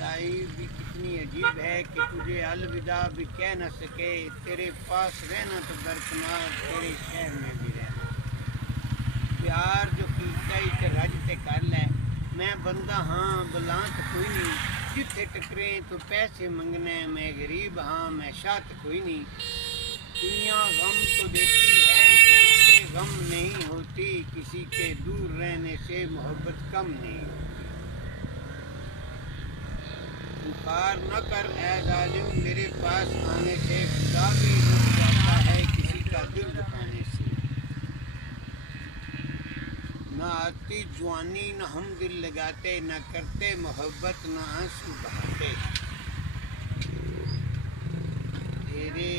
جدائی بھی کتنی عجیب ہے کہ تجھے الوداع بھی کہہ نہ سکے، تیرے پاس رہنا تو درکنار تیرے شہر میں بھی رہنا۔ پیار جو کیتا ہی تے رج تے کر لے، میں بندہ ہاں بلاں تو کوئی نہیں، جتھے ٹکریں تو پیسے منگنے، میں غریب ہاں میں شاہ تو کوئی نہیں۔ دنیا غم تو دیتی ہے شریک غم نہیں ہوتی، کسی کے دور رہنے سے محبت کم نہیں ہوتی۔ انکار نہ کر اے ظالم میرے پاس آنے سے، خدا بھی رک جاتا ہے کسی کا دل دکھانے سے۔ نہ آتی جوانی نہ ہم دل لگاتے، نہ کرتے محبت نہ آنسو بہاتے، تیرے